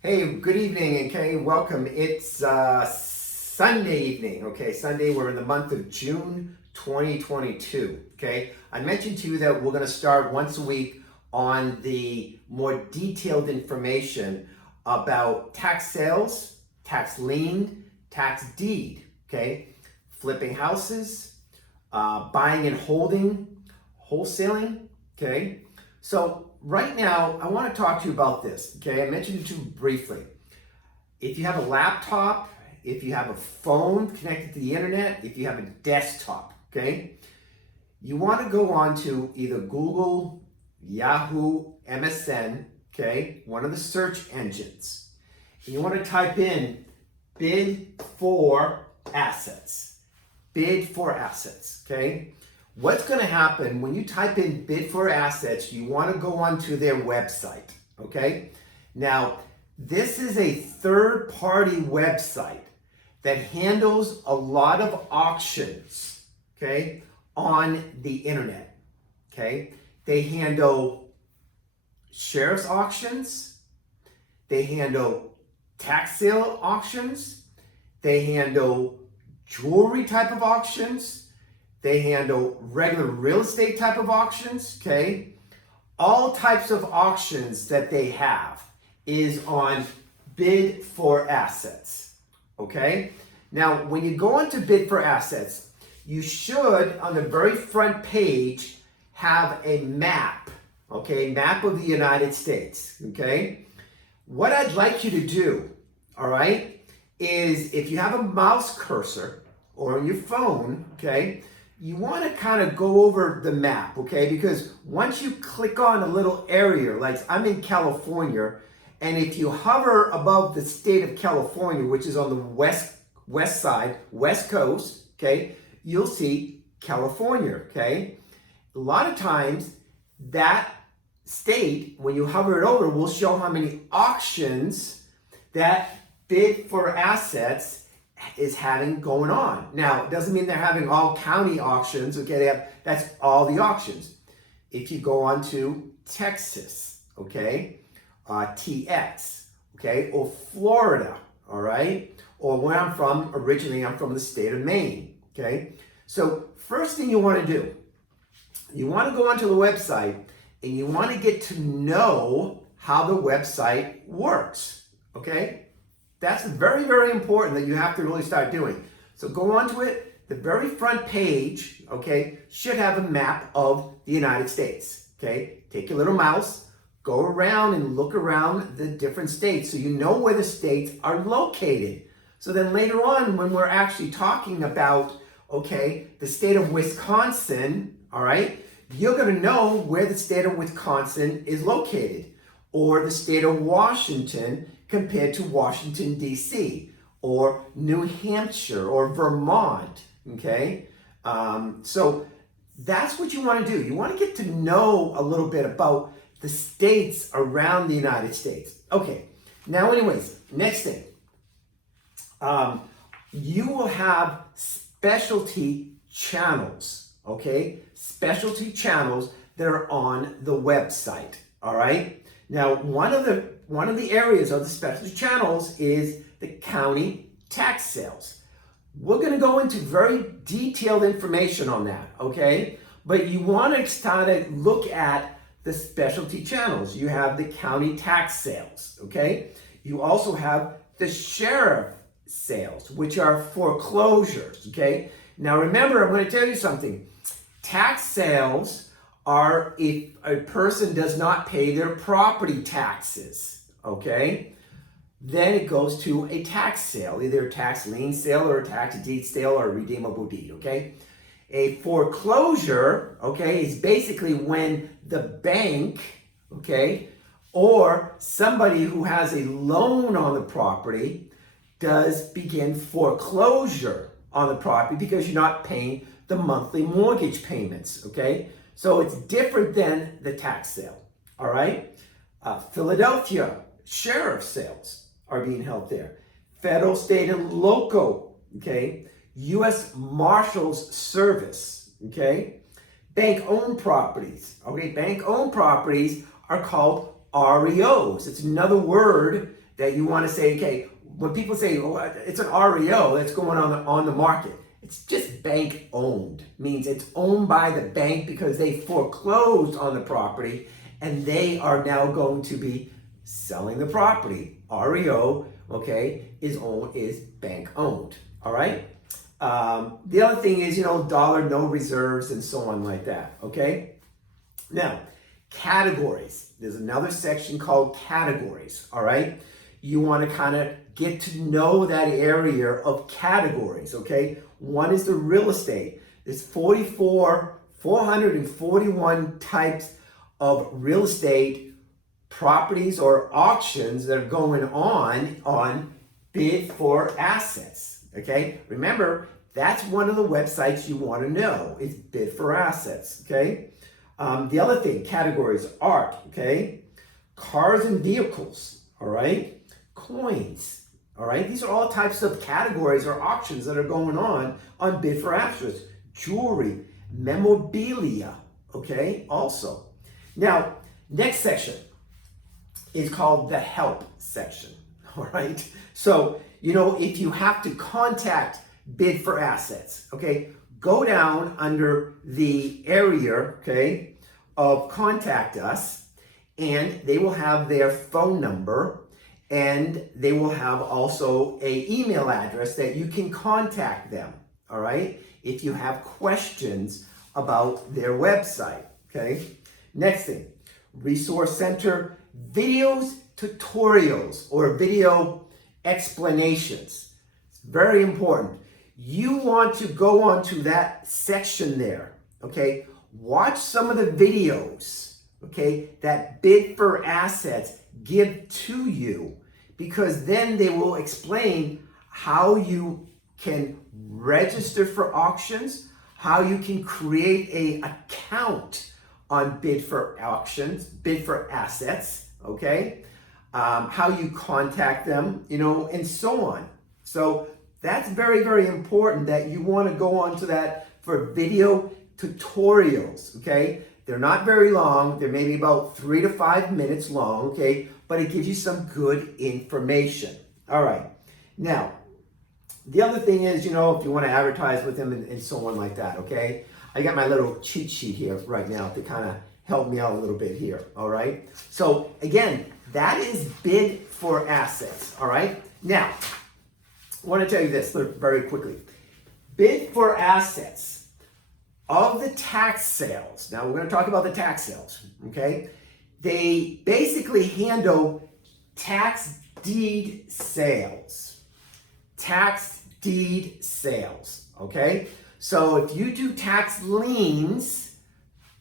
Hey, good evening, okay, welcome. It's Sunday evening, okay, Sunday, we're in the month of June 2022, okay. I mentioned to you that we're going to start once a week on the more detailed information about tax sales, tax lien, tax deed, okay, flipping houses, buying and holding, wholesaling, okay. So right now, I want to talk to you about this, okay? I mentioned it to you briefly. If you have a laptop, if you have a phone connected to the internet, if you have a desktop, okay? You want to go on to either Google, Yahoo, MSN, okay? One of the search engines. And you want to type in bid for assets. Bid for assets, okay? What's going to happen when you type in bid for assets, you want to go onto their website, okay? Now, this is a third-party website that handles a lot of auctions, okay, on the internet, okay? They handle sheriff's auctions, they handle tax sale auctions, they handle jewelry type of auctions, they handle regular real estate type of auctions, okay? All types of auctions that they have is on bid for assets, okay? Now, when you go into bid for assets, you should, on the very front page, have a map, okay? Map of the United States, okay? What I'd like you to do, all right, is if you have a mouse cursor or on your phone, okay, you want to kind of go over the map, okay? Because once you click on a little area, like I'm in California, and if you hover above the state of California, which is on the west side, west coast, okay, you'll see California, okay? A lot of times that state, when you hover it over, will show how many auctions that bid for assets is having going on. Now, it doesn't mean they're having all county auctions, okay? That's all the auctions. If you go on to Texas, okay, TX, okay, or Florida, all right, or where I'm from, originally I'm from the state of Maine, okay? So first thing you want to do, you want to go onto the website and you want to get to know how the website works, okay? That's very, very important that you have to really start doing. So go onto it. The very front page, okay, should have a map of the United States, okay? Take your little mouse, go around and look around the different states so you know where the states are located. So then later on, when we're actually talking about, okay, the state of Wisconsin, all right, you're going to know where the state of Wisconsin is located, or the state of Washington compared to Washington, D.C., or New Hampshire, or Vermont, okay? So that's what you want to do. You want to get to know a little bit about the states around the United States. Okay, now anyways, next thing. You will have specialty channels, okay? Specialty channels that are on the website, all right? Now, one of the areas of the specialty channels is the county tax sales. We're going to go into very detailed information on that, okay? But you want to start to look at the specialty channels. You have the county tax sales, okay? You also have the sheriff sales, which are foreclosures, okay? Now, remember, I'm going to tell you something. Tax sales are if a person does not pay their property taxes, okay? Then it goes to a tax sale, either a tax lien sale or a tax deed sale or a redeemable deed, okay? A foreclosure, okay, is basically when the bank, okay, or somebody who has a loan on the property does begin foreclosure on the property because you're not paying the monthly mortgage payments, okay? So it's different than the tax sale, all right? Philadelphia sheriff sales are being held there. Federal, state, and local, okay? U.S. Marshals Service, okay? Bank-owned properties, okay? Bank-owned properties are called REOs. It's another word that you want to say, okay, when people say, oh, it's an REO that's going on the market, it's just bank owned. Means it's owned by the bank because they foreclosed on the property and they are now going to be selling the property. REO, okay, is bank owned. All right. The other thing is, dollar, no reserves, and so on like that. Okay. Now, categories. There's another section called categories. All right. You want to kind of get to know that area of categories. Okay. One is the real estate. There's 441 types of real estate properties or auctions that are going on bid for assets. Okay, remember that's one of the websites you want to know is bid for assets. Okay, the other thing, categories, art. Okay, cars and vehicles. All right, coins. All right, these are all types of categories or auctions that are going on bid for assets. Jewelry, memorabilia. Okay, also. Now, next section is called the help section. All right, so if you have to contact bid for assets, okay, go down under the area, okay, of contact us, and they will have their phone number, and they will have also an email address that you can contact them. All right, if you have questions about their website. Okay, next thing, resource center, videos, tutorials, or video explanations. It's very important. You want to go onto that section there, okay? Watch some of the videos, okay, that bid for assets give to you, because then they will explain how you can register for auctions, how you can create an account on bid for auctions, bid for assets, okay? How you contact them, and so on. So that's very, very important that you want to go on to that for video tutorials, okay? They're not very long. They're maybe about 3 to 5 minutes long, okay? But it gives you some good information. All right. Now, the other thing is, if you want to advertise with them and so on like that, okay? I got my little cheat sheet here right now to kind of help me out a little bit here, all right? So again, that is bid for assets, all right? Now, I want to tell you this very quickly. Bid for assets of the tax sales. Now, we're going to talk about the tax sales, okay? They basically handle tax deed sales. Tax deed sales, okay? So if you do tax liens,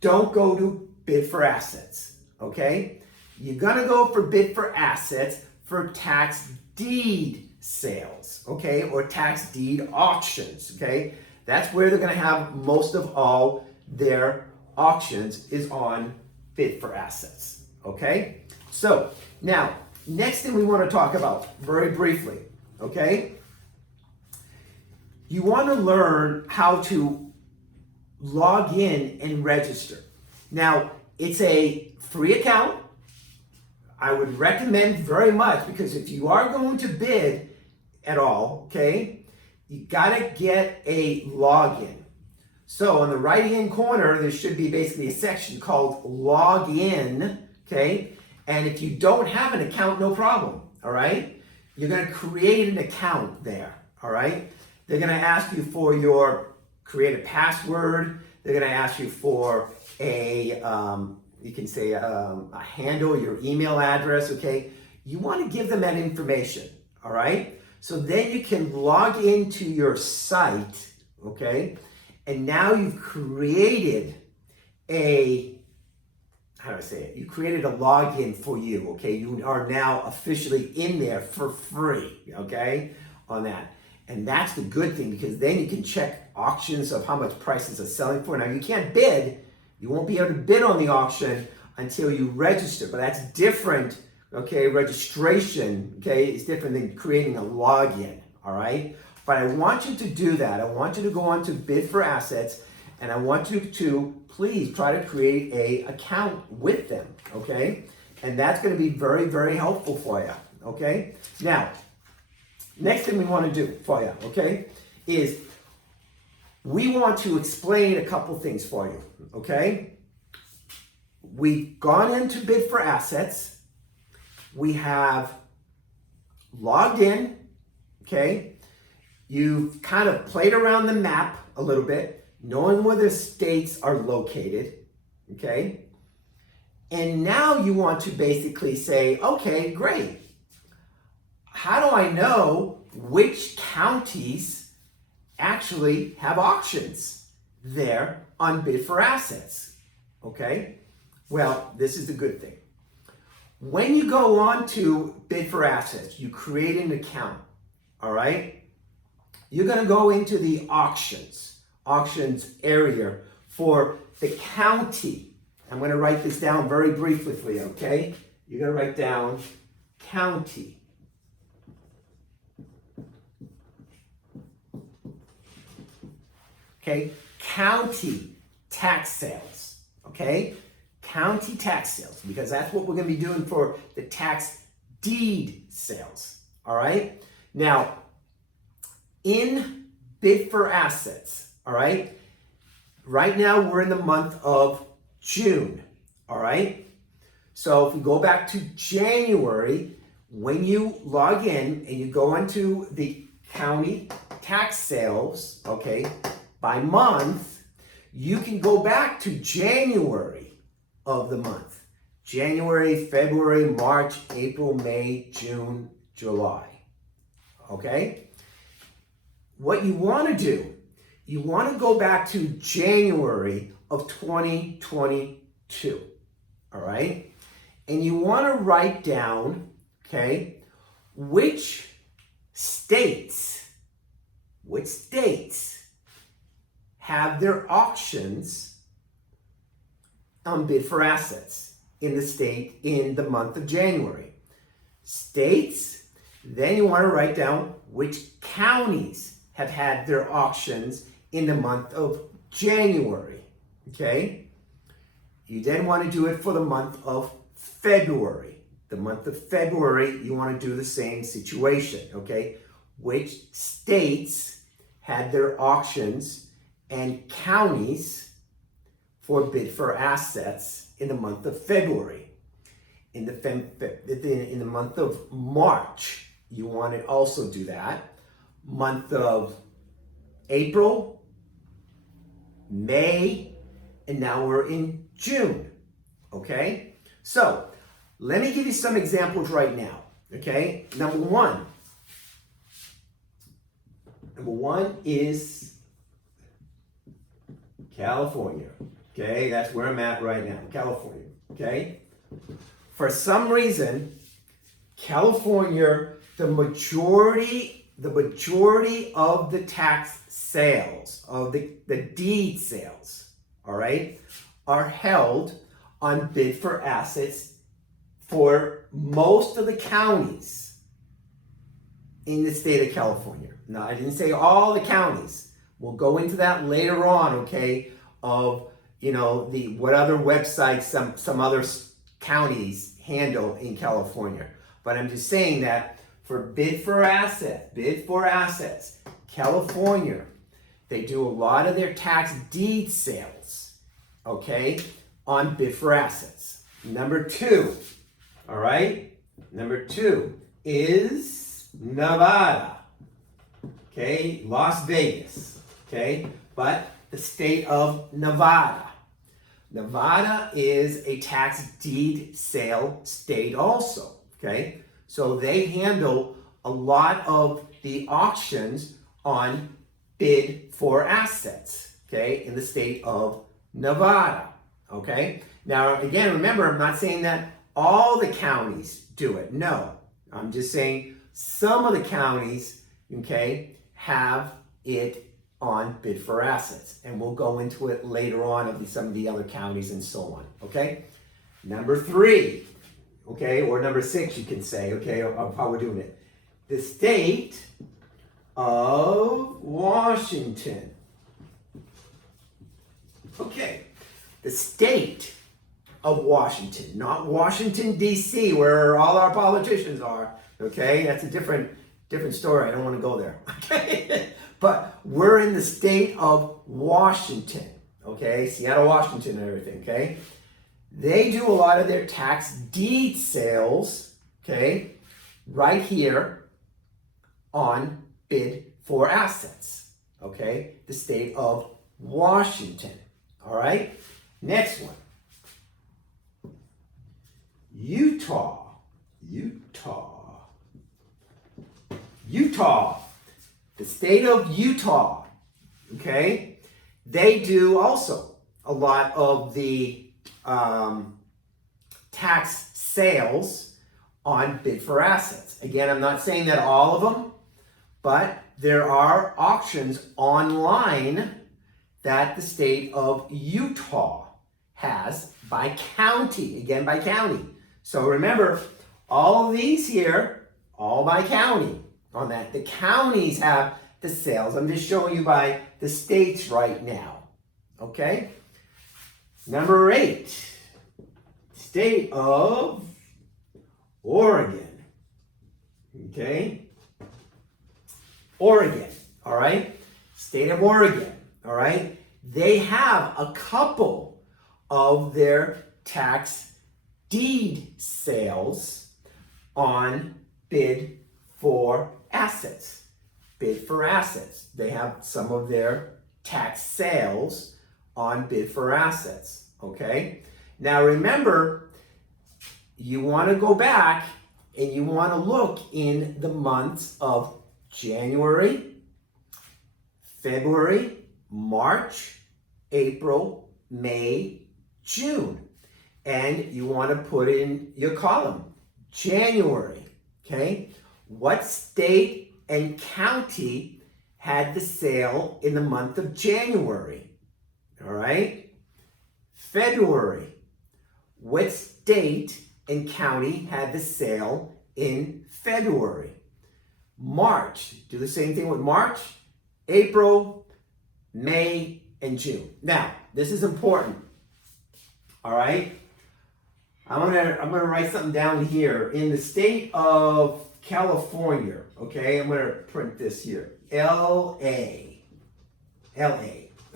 don't go to bid for assets, okay? You're gonna go for bid for assets for tax deed sales, okay? Or tax deed auctions, okay? That's where they're gonna have most of all their auctions is on bid for assets, okay? So now, next thing we wanna talk about very briefly, okay? You wanna learn how to log in and register. Now, it's a free account. I would recommend very much, because if you are going to bid at all, okay, you gotta get a login. So on the right-hand corner, there should be basically a section called Login, okay? And if you don't have an account, no problem, all right? You're gonna create an account there, all right? They're gonna ask you for create a password. They're gonna ask you for you can say a handle, your email address, okay? You wanna give them that information, all right? So then you can log into your site, okay? And now you've created you created a login for you, okay? You are now officially in there for free, okay? On that. And that's the good thing, because then you can check auctions of how much prices are selling for. Now you can't bid, you won't be able to bid on the auction until you register, but that's different, okay? Registration, okay, is different than creating a login, all right? But I want you to do that. I want you to go on to bid for assets, and I want you to please try to create an account with them, okay? And that's gonna be very, very helpful for you, okay? Now, next thing we want to do for you, okay, is we want to explain a couple things for you, okay? We've gone into bid for assets. We have logged in, okay? You've kind of played around the map a little bit, knowing where the states are located, okay? And now you want to basically say, okay, great. How do I know which counties actually have auctions there on bid for assets? Okay? Well, this is the good thing. When you go on to bid for assets, you create an account, all right? You're going to go into the auctions area for the county. I'm going to write this down very briefly for you, okay? You're going to write down county. Okay, county tax sales, okay? County tax sales, because that's what we're going to be doing for the tax deed sales, all right? Now, in bid for assets, all right? Right now, we're in the month of June, all right? So if we go back to January, when you log in and you go into the county tax sales, okay, by month, you can go back to January of the month. January, February, March, April, May, June, July. Okay? What you want to do, you want to go back to January of 2022. All right? And you want to write down, okay, which states have their auctions on bid for assets in the state in the month of January. States, then you want to write down which counties have had their auctions in the month of January, okay? You then want to do it for the month of February. The month of February, you want to do the same situation, okay? Which states had their auctions and counties for bid for assets in the month of February. In the month of March, you want to also do that. Month of April, May, and now we're in June, okay? So, let me give you some examples right now, okay? Number one is California, okay? That's where I'm at right now, California, okay? For some reason, California, the majority of the tax sales, of the deed sales, all right, are held on bid for assets for most of the counties in the state of California. Now, I didn't say all the counties. We'll go into that later on, okay, of, you know, what other websites some other counties handle in California. But I'm just saying that for bid for assets, California, they do a lot of their tax deed sales, okay, on bid for assets. Number two, all right? Number two is Nevada, okay, Las Vegas, okay, but the state of Nevada. Nevada is a tax deed sale state also, okay? So they handle a lot of the auctions on bid for assets, okay, in the state of Nevada, okay? Now, again, remember, I'm not saying that all the counties do it. No, I'm just saying some of the counties, okay, have it on bid for assets. And we'll go into it later on of some of the other counties and so on, okay? Number three, okay, or number six, you can say, okay, of how we're doing it. The state of Washington. Okay, the state of Washington, not Washington, D.C., where all our politicians are. Okay, that's a different story. I don't want to go there. Okay, but we're in the state of Washington. Okay, Seattle, Washington, and everything. Okay, they do a lot of their tax deed sales. Okay, right here on bid for assets. Okay, the state of Washington. All right, next one. Utah. The state of Utah. Okay, they do also a lot of the tax sales on bid for assets. Again, I'm not saying that all of them, but there are auctions online that the state of Utah has by county. Again, by county. So remember, all of these here, all by county on that. The counties have the sales. I'm just showing you by the states right now. Okay? Number 8, state of Oregon. Okay? Oregon. All right? State of Oregon. All right? They have a couple of their tax deed sales on bid for assets. Bid for assets. They have some of their tax sales on bid for assets. Okay? Now remember, you want to go back and you want to look in the months of January, February, March, April, May, June. And you want to put in your column, January, okay? What state and county had the sale in the month of January? All right? February, what state and county had the sale in February? March, do the same thing with March, April, May, and June. Now, this is important, all right? I'm gonna write something down here. In the state of California, okay, I'm gonna print this here. LA,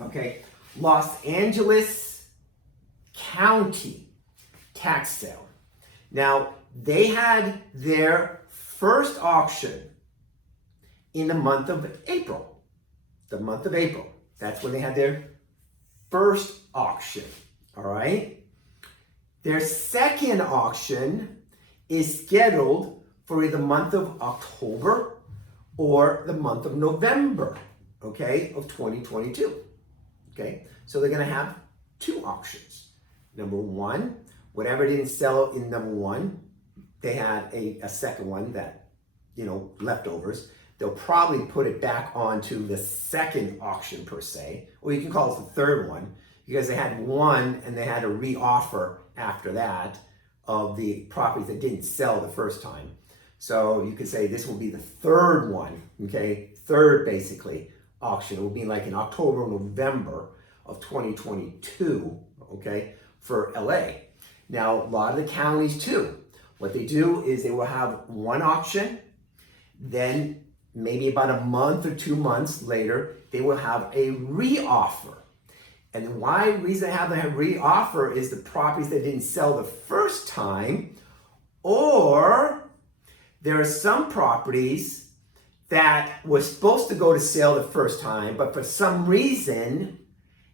okay? Los Angeles County tax sale. Now, they had their first auction in the month of April. The month of April. That's when they had their first auction, all right? Their second auction is scheduled for either the month of October or the month of November, okay, of 2022, okay? So they're gonna have 2 auctions. Number 1, whatever didn't sell in number 1, they had a second one that, leftovers. They'll probably put it back onto the second auction per se, or you can call it the third one, because they had one and they had a re-offer after that of the properties that didn't sell the first time. So you could say this will be the third one, okay? Third, basically, auction. It will be like in October, November of 2022, okay, for LA. Now, a lot of the counties too, what they do is they will have one auction, then maybe about a month or 2 months later, they will have a re-offer. And the reason they have a re-offer is the properties that didn't sell the first time, or there are some properties that were supposed to go to sale the first time, but for some reason,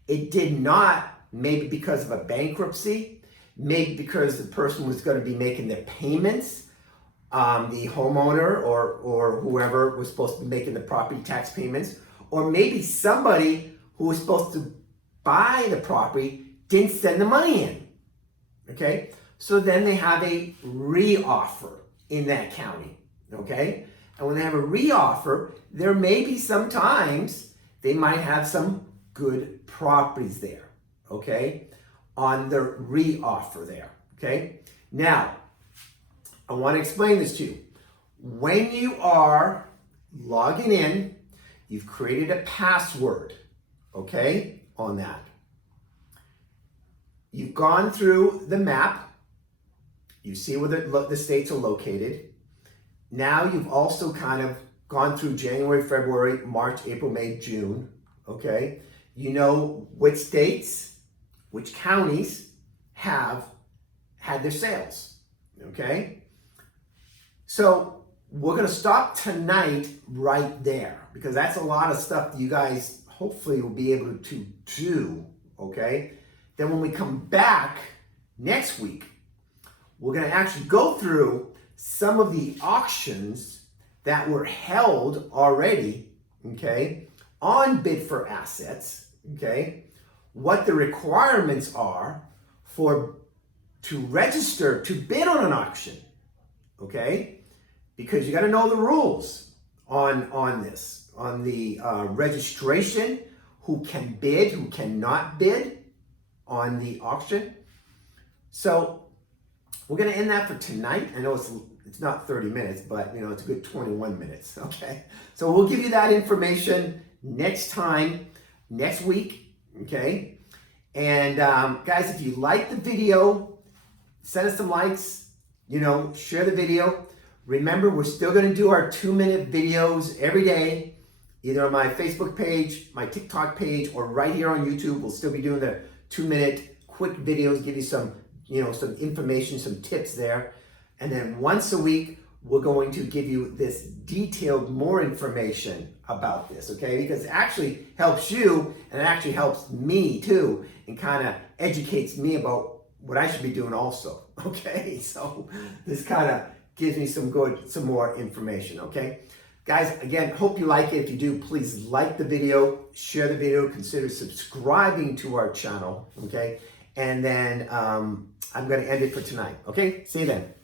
it did not, maybe because of a bankruptcy, maybe because the person was going to be making their payments, the homeowner or whoever was supposed to be making the property tax payments, or maybe somebody who was supposed to buy the property didn't send the money in, okay? So then they have a re-offer in that county, okay? And when they have a re-offer, there may be sometimes they might have some good properties there, okay? On the re-offer there, okay? Now, I want to explain this to you. When you are logging in, you've created a password, okay, on that. You've gone through the map. You see where the states are located. now you've also kind of gone through January, February, March, April, May, June, okay? You know which states, which counties have had their sales, okay? So we're gonna stop tonight right there because that's a lot of stuff that you guys hopefully will be able to do, okay? Then when we come back next week, we're gonna actually go through some of the auctions that were held already, okay, on Bid for Assets, okay, what the requirements are to register to bid on an auction, okay, because you got to know the rules on this, on the registration, who can bid, who cannot bid on the auction. So we're going to end that for tonight. I know it's not 30 minutes, but it's a good 21 minutes, okay? So we'll give you that information next time, next week, okay? And guys, if you like the video, send us some likes, share the video. Remember, we're still going to do our 2-minute videos every day, either on my Facebook page, my TikTok page, or right here on YouTube. We'll still be doing the 2-minute quick videos, give you some some information, some tips there. And then once a week, we're going to give you this detailed, more information about this, okay? Because it actually helps you, and it actually helps me too, and kind of educates me about what I should be doing also, okay? So this kind of gives me some more information, okay? Guys, again, hope you like it. If you do, please like the video, share the video, consider subscribing to our channel, okay? And then I'm going to end it for tonight, okay? See you then.